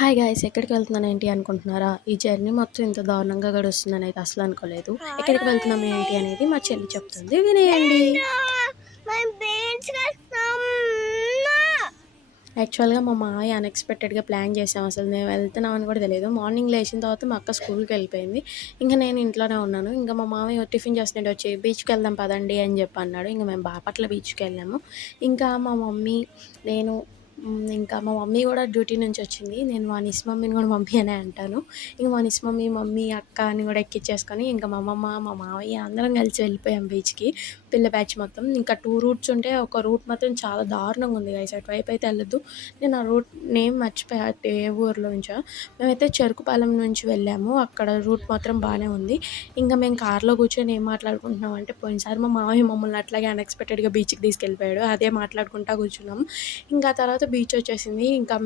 Hi guys ఎక్కడికి వెళ్తున్నాను ఏంటి అనుకుంటున్నారా? ఈ జర్నీ మొత్తం ఇంత దారుణంగా గడుస్తుందని అయితే అసలు అనుకోలేదు. ఎక్కడికి వెళ్తున్నాం ఏంటి అనేది మా చెల్లి చెప్తుంది, వినేయండి. యాక్చువల్గా మా మావయ్య అన్ఎక్స్పెక్టెడ్గా ప్లాన్ చేసాం. అసలు మేము వెళ్తున్నామని కూడా తెలియదు. మార్నింగ్ లేచిన తర్వాత మా అక్క స్కూల్కి వెళ్ళిపోయింది. ఇంకా నేను ఇంట్లోనే ఉన్నాను. ఇంకా మా మావయ్య టిఫిన్ చేస్తుంటే వచ్చి బీచ్కి వెళ్దాం పదండి అని చెప్పి అన్నాడు. ఇంకా మేము బాపట్ల బీచ్కి వెళ్ళాము. ఇంకా మా మమ్మీ, నేను, ఇంకా మా మమ్మీ కూడా డ్యూటీ నుంచి వచ్చింది. నేను మా నిస్ మమ్మీని కూడా మమ్మీ అనే అంటాను. ఇంక మా నిస్ మమ్మీ, మమ్మీ, అక్క అని కూడా ఎక్కిచ్చేసుకొని ఇంకా మా అమ్మమ్మ, మా మావయ్య అందరం కలిసి వెళ్ళిపోయాం బీచ్కి. పిల్ల బ్యాచ్ మొత్తం. ఇంకా 2 రూట్స్ ఉంటే ఒక రూట్ మాత్రం చాలా దారుణంగా ఉంది గైస్. అటువైపు అయితే వెళ్ళొద్దు. నేను ఆ రూట్ నేమ్ మర్చిపోయా, ఏ ఊర్లో నుంచో. మేమైతే చెరుకుపాలెం నుంచి వెళ్ళాము. అక్కడ రూట్ మాత్రం బాగానే ఉంది. ఇంకా మేము కార్లో కూర్చొని ఏం మాట్లాడుకుంటున్నాం అంటే, పోయినసారి మా మావయ్య మమ్మల్ని అట్లాగే అన్ఎక్స్పెక్టెడ్గా బీచ్కి తీసుకెళ్ళిపోయాడు. అదే మాట్లాడుకుంటా కూర్చున్నాం. ఇంకా తర్వాత బీచ్ వచ్చేసింది. ఇంకా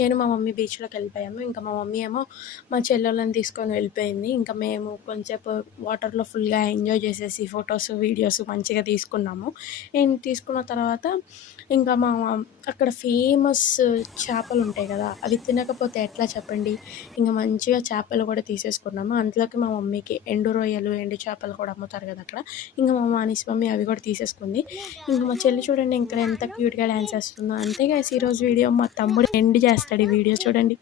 నేను మా మమ్మీ బీచ్లోకి వెళ్ళిపోయాము. ఇంకా మా మమ్మీ ఏమో మా చెల్లెళ్ళని తీసుకొని వెళ్ళిపోయింది. ఇంకా మేము కొంచెంసేపు వాటర్లో ఫుల్గా ఎంజాయ్ చేసేసి ఫొటోస్, వీడియోస్ మంచిగా తీసుకున్నాము. నేను తీసుకున్న తర్వాత ఇంకా అక్కడ ఫేమస్ చేపలు ఉంటాయి కదా, అవి తినకపోతే ఎట్లా చెప్పండి. ఇంకా మంచిగా చేపలు కూడా తీసేసుకున్నాము. అందులోకి మా మమ్మీకి ఎండు రొయ్యలు, ఎండు చేపలు కూడా అమ్ముతారు కదా అక్కడ. ఇంకా మా మానిస్ మమ్మీ అవి కూడా తీసేసుకుంది. ఇంకా మా చెల్లి చూడండి ఇంకా ఎంత క్యూట్గా డ్యాన్స్ చేస్తుందో. అంతే గైస్ ఈరోజు వీడియో. మా తమ్ముడు ఎండ్ చేస్తాడు ఈ వీడియో చూడండి.